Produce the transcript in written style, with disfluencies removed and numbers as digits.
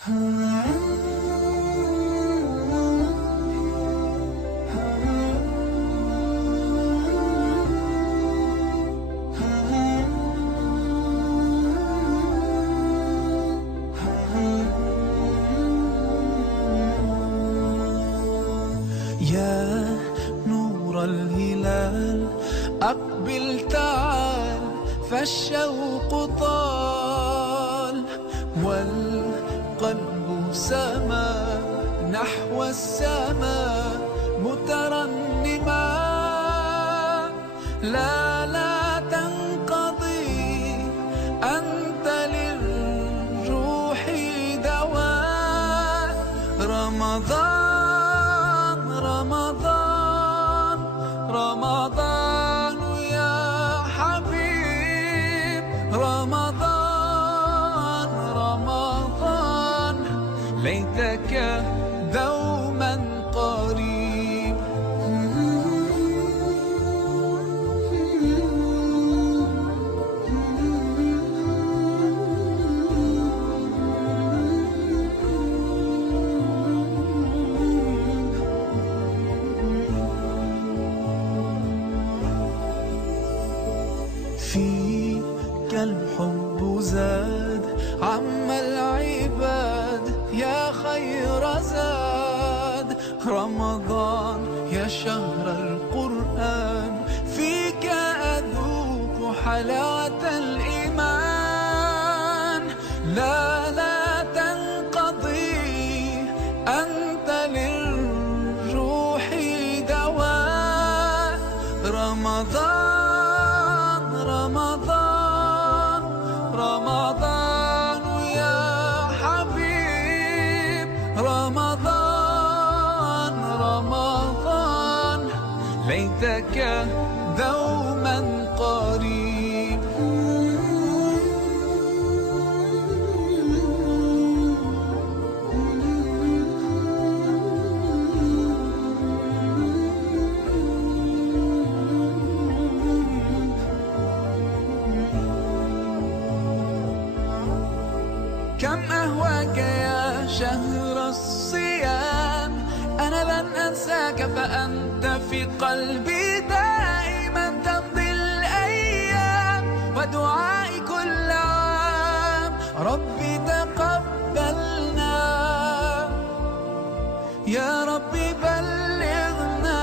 يا نور الهلال أقبل تعال، فالشوق طال والقلب سما نحو السماء مترنما. لا تنقضي، أنت للروح دواء. رمضان يا حبيب، رمضان ليتك دوما قريب. فيك الحب زاد عم العباد، يا خير زاد. رمضان يا شهر القرآن، فيك أذوق حلاوة الإيمان. لا تنقضي، أنت للروح دواء. رمضان يا حبيب، رمضان ليتك دوما قريب. كم أهواك يا شهر الصيام، أنا لن أنساك فأنت في قلبي دائما. تمضي الأيام ودعائي كل عام، ربي تقبلنا يا ربي، بلغنا